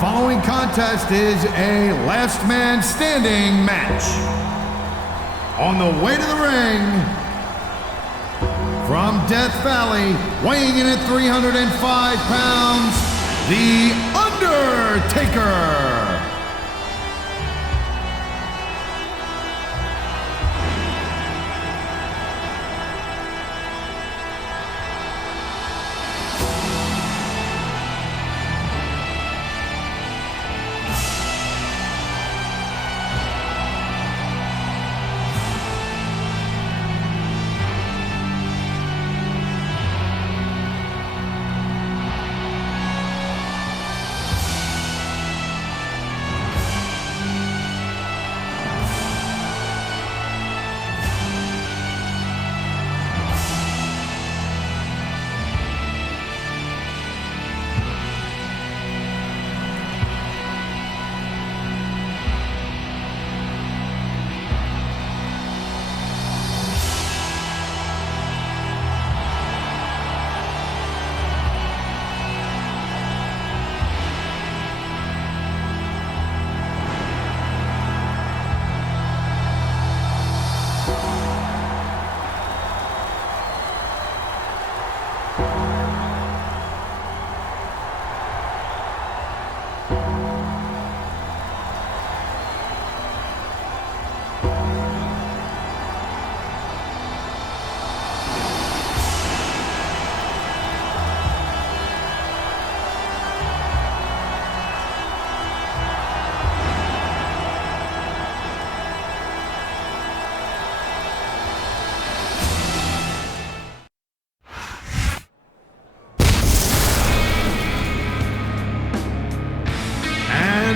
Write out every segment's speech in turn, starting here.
following contest is a last man standing match. On the way to the ring, from Death Valley, weighing in at 305 pounds, the Undertaker.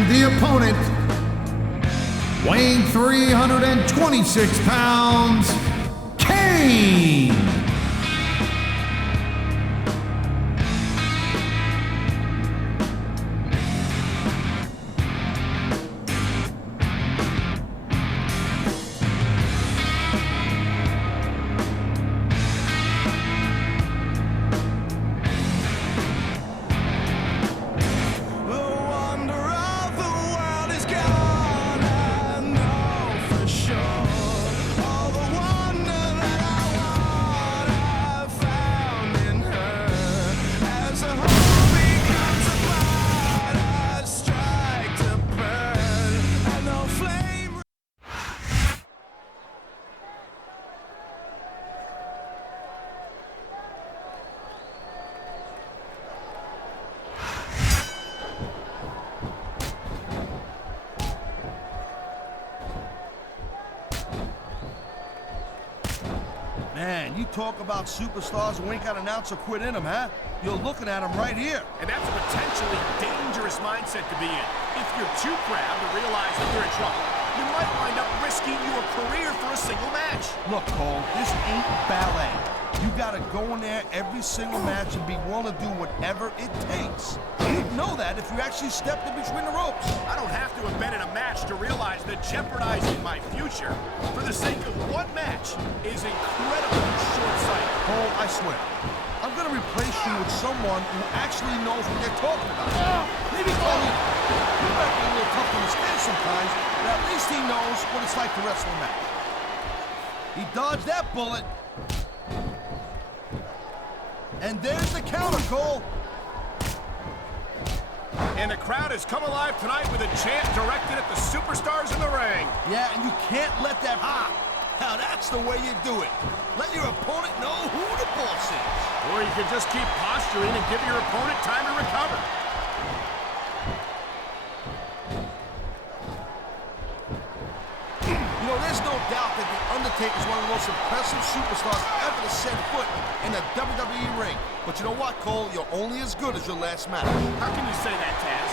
The opponent, weighing 326 pounds, Kane. Man, you talk about superstars who ain't got an ounce of quit in them, huh? You're looking at them right here. And that's a potentially dangerous mindset to be in. If you're too proud to realize that you're in trouble, you might wind up risking your career for a single match. Look, Cole, this ain't ballet. You gotta go in there every single match and be willing to do whatever it takes. You'd know that if you actually stepped in between the ropes. I don't have to have been in a match to realize that jeopardizing my future for the sake of one match is incredibly short-sighted. Cole, I swear, I'm gonna replace you with someone who actually knows what they're talking about. Maybe Cole, you might be a little tough to understand sometimes, but at least he knows what it's like to wrestle a match. He dodged that bullet. And there's the counter, Cole. And the crowd has come alive tonight with a chant directed at the superstars in the ring. Yeah, and you can't let that pop. Now that's the way you do it. Let your opponent know who the boss is. Or you can just keep posturing and give your opponent time to recover. You know, there's no doubt that The Undertaker is one of the most impressive superstars ever to set foot in the WWE ring. But you know what, Cole? You're only as good as your last match. How can you say that, Taz?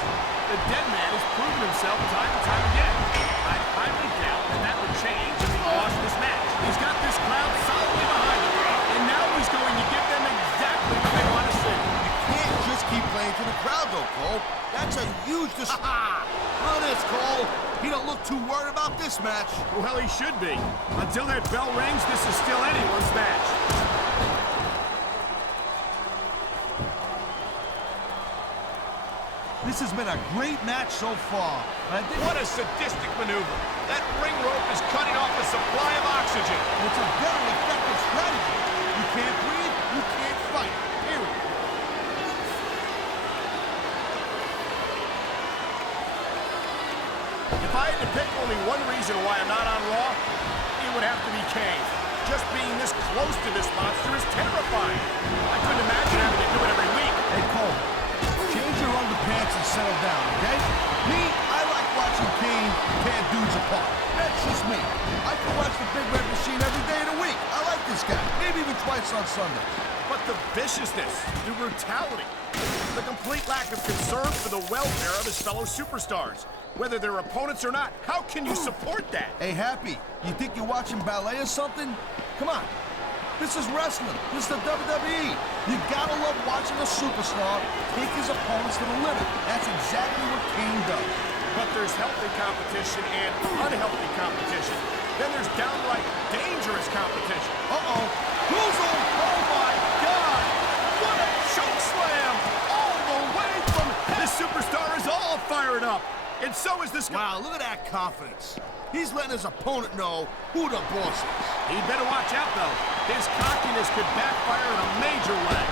The dead man has proven himself time and time again. I highly doubt that would change if he lost this match. He's got this crowd solidly behind him, and now he's going to give them exactly what they want to see. You can't just keep playing to the crowd, though, Cole. That's a huge Look at this, Cole. He don't look too worried about this match. Well, he should be. Until that bell rings, this is still anyone's match. This This has been a great match so far. What a sadistic maneuver. That ring rope is cutting off the supply of oxygen. It's a very effective strategy. You can't breathe, you can't fight. Period. If I had to pick only one reason why I'm not on Raw, it would have to be Kane. Just being this close to this monster is terrifying. I couldn't imagine having to do it every week. Hey, Cole, change your underpants and settle down, okay? Me, I like watching Kane tear dudes apart. That's just me. I can watch the Big Red Machine every day of the week. I like this guy. Maybe even twice on Sunday. But the viciousness, the brutality, the complete lack of concern for the welfare of his fellow superstars. Whether they're opponents or not, how can you support that? Hey, Happy, you think you're watching ballet or something? Come on. This is wrestling. This is the WWE. You gotta love watching a superstar take his opponents to the limit. That's exactly what Kane does. But there's healthy competition and unhealthy competition. Then there's downright dangerous competition. Uh-oh. Goozle! Oh my God! What a choke slam! All the way from... This superstar is all fired up. And so is this guy. Wow, look at that confidence. He's letting his opponent know who the boss is. He'd better watch out, though. His cockiness could backfire in a major way.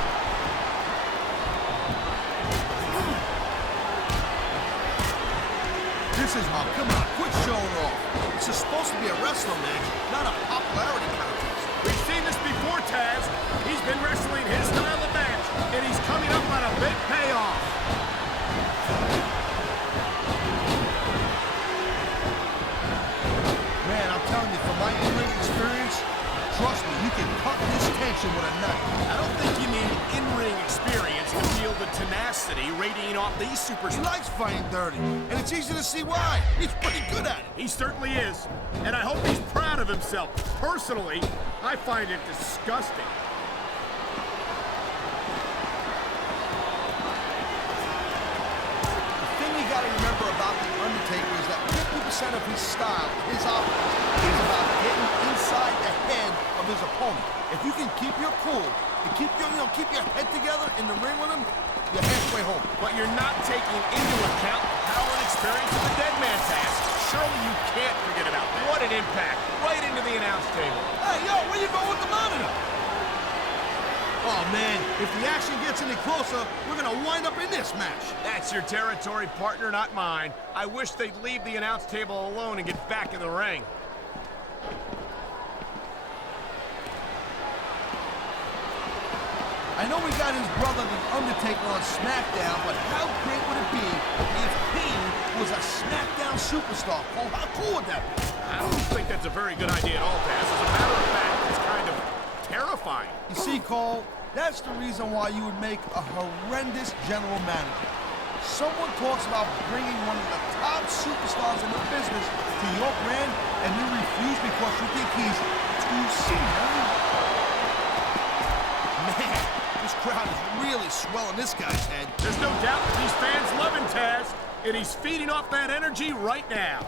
This is how, come on, quit showing off. This is supposed to be a wrestling match, not a popularity contest. We've seen this before, Taz. He's been wrestling his style of match, and he's coming up on a big payoff. Man, I'm telling you, from my in-ring experience, trust me, you can cut this tension with a knife. I don't think you need in-ring experience to feel the tenacity radiating off these He superstars. likes fighting dirty, and it's easy to see why. He's pretty good at it. He certainly is, and I hope he's proud of himself. Personally, I find it disgusting. The thing you gotta remember about the Undertaker is that 50% of his style, his offense, is about getting inside the head of his opponent. If you can keep your cool and keep your head together in the ring with him, you're halfway home. But you're not taking into account the power and experience of the dead man, Taz. Surely you can't forget about that. What an impact. Right into the announce table. Hey, yo, where you going with the monitor? Oh, man, if the action gets any closer, we're gonna wind up in this match. That's your territory, partner, not mine. I wish they'd leave the announce table alone and get back in the ring. I know we got his brother, the Undertaker, on Smackdown, but how great would it be if Kane was a Smackdown superstar? Oh, how cool would that be? I don't think that's a very good idea at all, Taz. As a matter of fact, it's kind of terrifying. You see, Cole, that's the reason why you would make a horrendous general manager. Someone talks about bringing one of the top superstars in the business to your brand, and you refuse because you think he's too senior. Man, this crowd is really swelling this guy's head. There's no doubt that these fans love him, Taz, and he's feeding off that energy right now.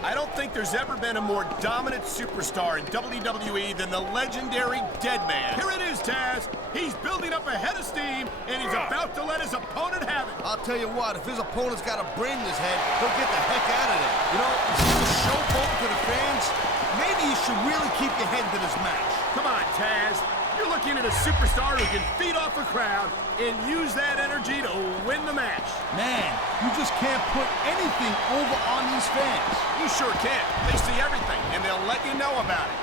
I don't think there's ever been a more dominant superstar in WWE than the legendary Deadman. Here it is, Taz. He's building up a head of steam, and he's about to let his opponent have it. I'll tell you what, if his opponent's got a brain in his head, he'll get the heck out of there. You know, instead of showboating to the fans, maybe you should really keep your head to this match. Come on, Taz. You're looking at a superstar who can feed off a crowd and use that energy to win the match. Man, you just can't put anything over on these fans. You sure can. They see everything, and they'll let you know about it.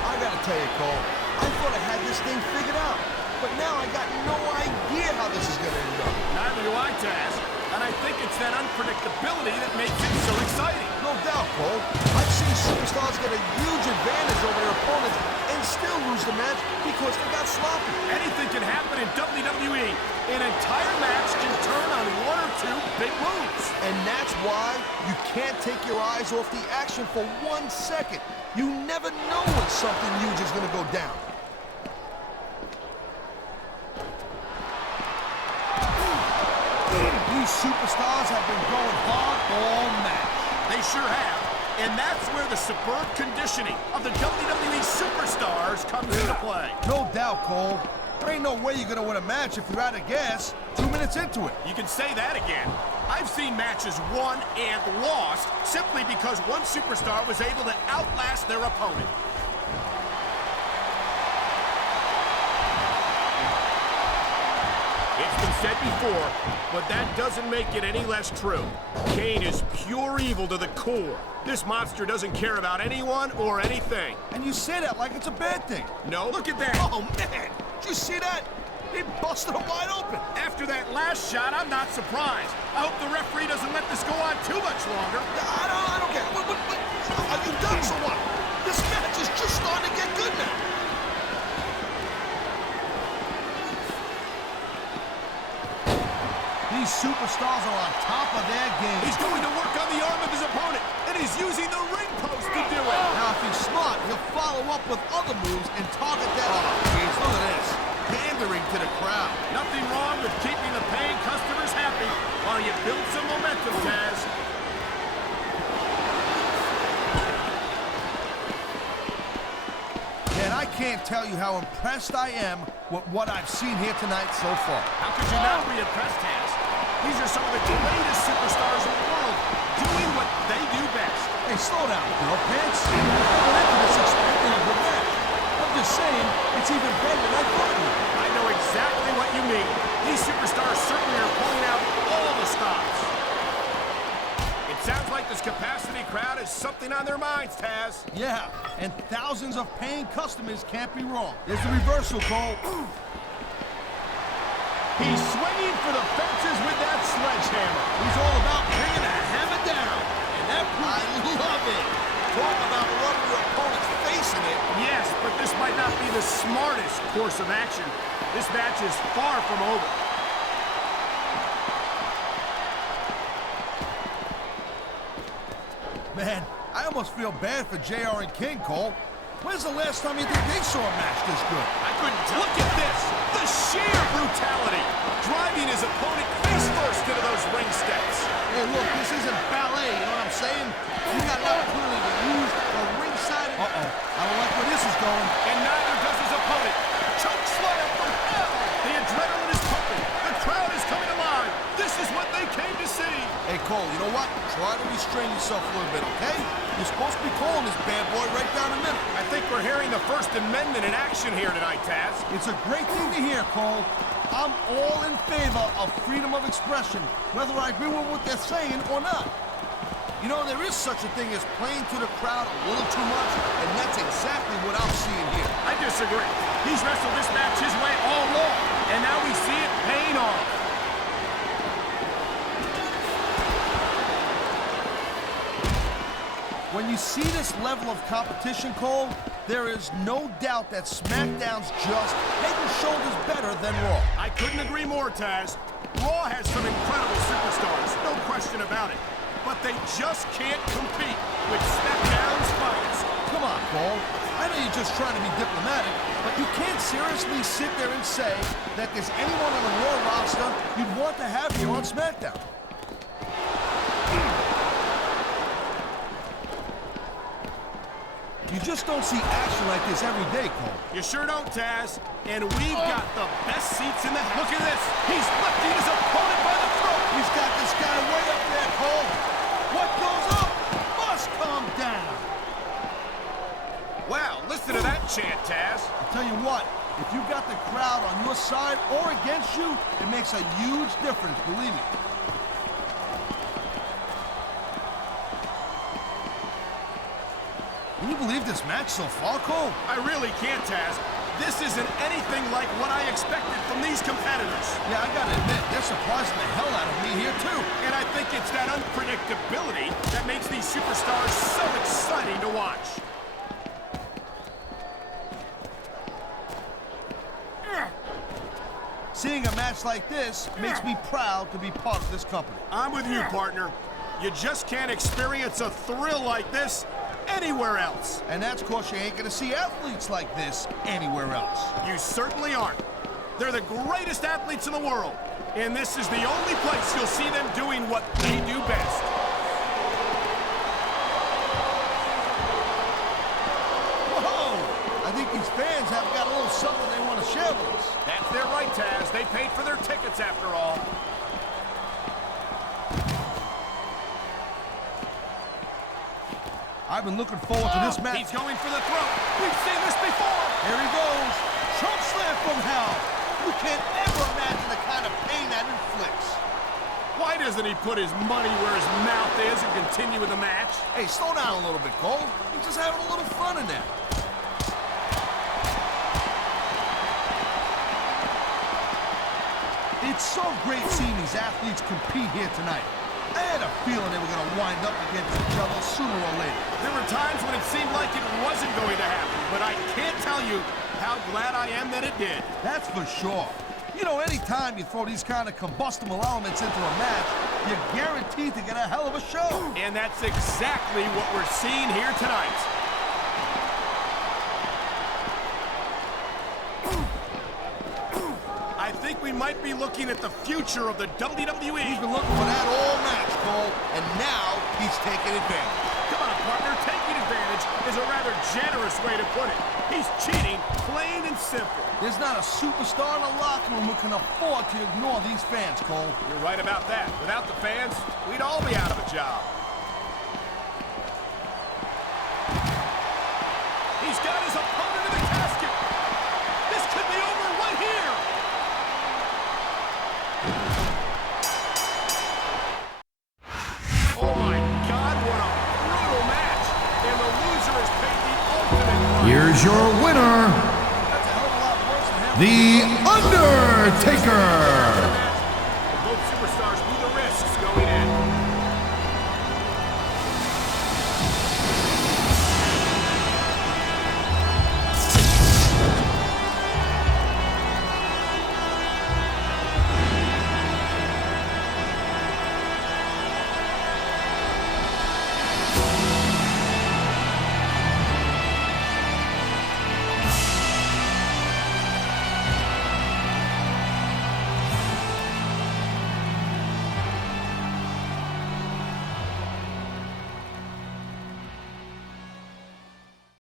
I gotta tell you, Cole, I thought I had this thing figured out, but now I got no idea how this is gonna end up. Neither do I, Taz. And I think it's that unpredictability that makes it so exciting. No doubt, Cole. I've seen superstars get a huge advantage over their opponents and still lose the match because they got sloppy. Anything can happen in WWE. An entire match can turn on one or two big moves. And that's why you can't take your eyes off the action for 1 second. You never know when something huge is gonna go down. These superstars have been going hard all match. They sure have. And that's where the superb conditioning of the WWE superstars comes into play. No doubt, Cole. There ain't no way you're gonna win a match if you're out of gas 2 minutes into it. You can say that again. I've seen matches won and lost simply because one superstar was able to outlast their opponent. It's been said before, but that doesn't make it any less true. Kane is pure evil to the core. This monster doesn't care about anyone or anything. And you say that like it's a bad thing. No, look at that. Oh, man. Did you see that? He busted him wide open. After that last shot, I'm not surprised. I hope the referee doesn't let this go on too much longer. I don't get it. Are you done so what? This match is just starting to get good now. These superstars are on top of their game. He's going to work on the arm of his opponent, and he's using the ring post to do it. Now, if he's smart, he'll follow up with other moves and target that. Oh, geez, look at this. Pandering to the crowd. Nothing wrong with keeping the paying customers happy while you build some momentum, Taz. And I can't tell you how impressed I am with what I've seen here tonight so far. How could you not be impressed, Taz? These are some of the greatest superstars in the world doing what they do best. Hey, slow down, girl pants. I went into this expecting a good match. I'm just saying, it's even better than I thought it would be. I know exactly what you mean. These superstars certainly are pulling out all the stops. It sounds like this capacity crowd has something on their minds, Taz. Yeah, and thousands of paying customers can't be wrong. There's the reversal, Cole. He's swinging for the fences with that sledgehammer. He's all about bringing the hammer down. And that I love it. Talk about rubbing your opponent's face in it. Yes, but this might not be the smartest course of action. This match is far from over. Man, I almost feel bad for JR and King, Cole. When's the last time you think they saw a match this good? I couldn't tell. Look at this! The sheer brutality! Driving his opponent face first into those ring steps. Hey, look, this isn't ballet, you know what I'm saying? You got an opportunity to use a ringside... Uh-oh, I don't like where this is going. And neither does his opponent. Choke slam from hell! The adrenaline is pumping. The crowd is coming alive. This is what they came to see. Hey, Cole, you know what? Try to restrain yourself a little bit, okay? You're supposed to be calling this bad boy right down the middle. I think we're hearing the First Amendment in action here tonight, Taz. It's a great thing to hear, Cole. I'm all in favor of freedom of expression, whether I agree with what they're saying or not. You know, there is such a thing as playing to the crowd a little too much, and that's exactly what I'm seeing here. I disagree. He's wrestled this match his way all along, and now we see it paying off. When you see this level of competition, Cole, there is no doubt that Smackdown's just head and shoulders better than Raw. I couldn't agree more, Taz. Raw has some incredible superstars, no question about it. But they just can't compete with Smackdown's finest. Come on, Cole. I know you're just trying to be diplomatic, but you can't seriously sit there and say that there's anyone on the Raw roster you'd want to have here on Smackdown. You just don't see action like this every day, Cole. You sure don't, Taz. And we've got the best seats in the house. Look at this. He's lifting his opponent by the throat. He's got this guy way up there, Cole. What goes up must come down. Wow, listen to that chant, Taz. I'll tell you what, if you got the crowd on your side or against you, it makes a huge difference, believe me. Can you believe this match so far, Cole? I really can't, Taz. This isn't anything like what I expected from these competitors. Yeah, I gotta admit, they're surprising the hell out of me here, too. And I think it's that unpredictability that makes these superstars so exciting to watch. Seeing a match like this makes me proud to be part of this company. I'm with you, partner. You just can't experience a thrill like this anywhere else. And that's because you ain't gonna see athletes like this anywhere else. You certainly aren't. They're the greatest athletes in the world. And this is the only place you'll see them doing what they do best. fans have got a little something they want to share with us. That's their right, Taz. They paid for their tickets after all. I've been looking forward to this match. He's going for the throat. We've seen this before. Here he goes. Choke slam from hell. You can't ever imagine the kind of pain that inflicts. Why doesn't he put his money where his mouth is and continue with the match? Hey, slow down a little bit, Cole. He's just having a little fun in there. It's so great seeing these athletes compete here tonight. I had a feeling they were going to wind up against each other sooner or later. There were times when it seemed like it wasn't going to happen, but I can't tell you how glad I am that it did. That's for sure. You know, anytime you throw these kind of combustible elements into a match, you're guaranteed to get a hell of a show. And that's exactly what we're seeing here tonight. I think we might be looking at the future of the WWE. He's been looking for that all match, Cole, and now he's taking advantage. Come on, partner. Taking advantage is a rather generous way to put it. He's cheating, plain and simple. There's not a superstar in the locker room who can afford to ignore these fans, Cole. You're right about that. Without the fans, we'd all be out of a job. He's got his opponent in the casket. This could be over right here. Oh my God, what a brutal match. And the loser has paid the ultimate price. Here's your winner, That's a hell of a lot worse than having The Undertaker. Both superstars knew the risks going in.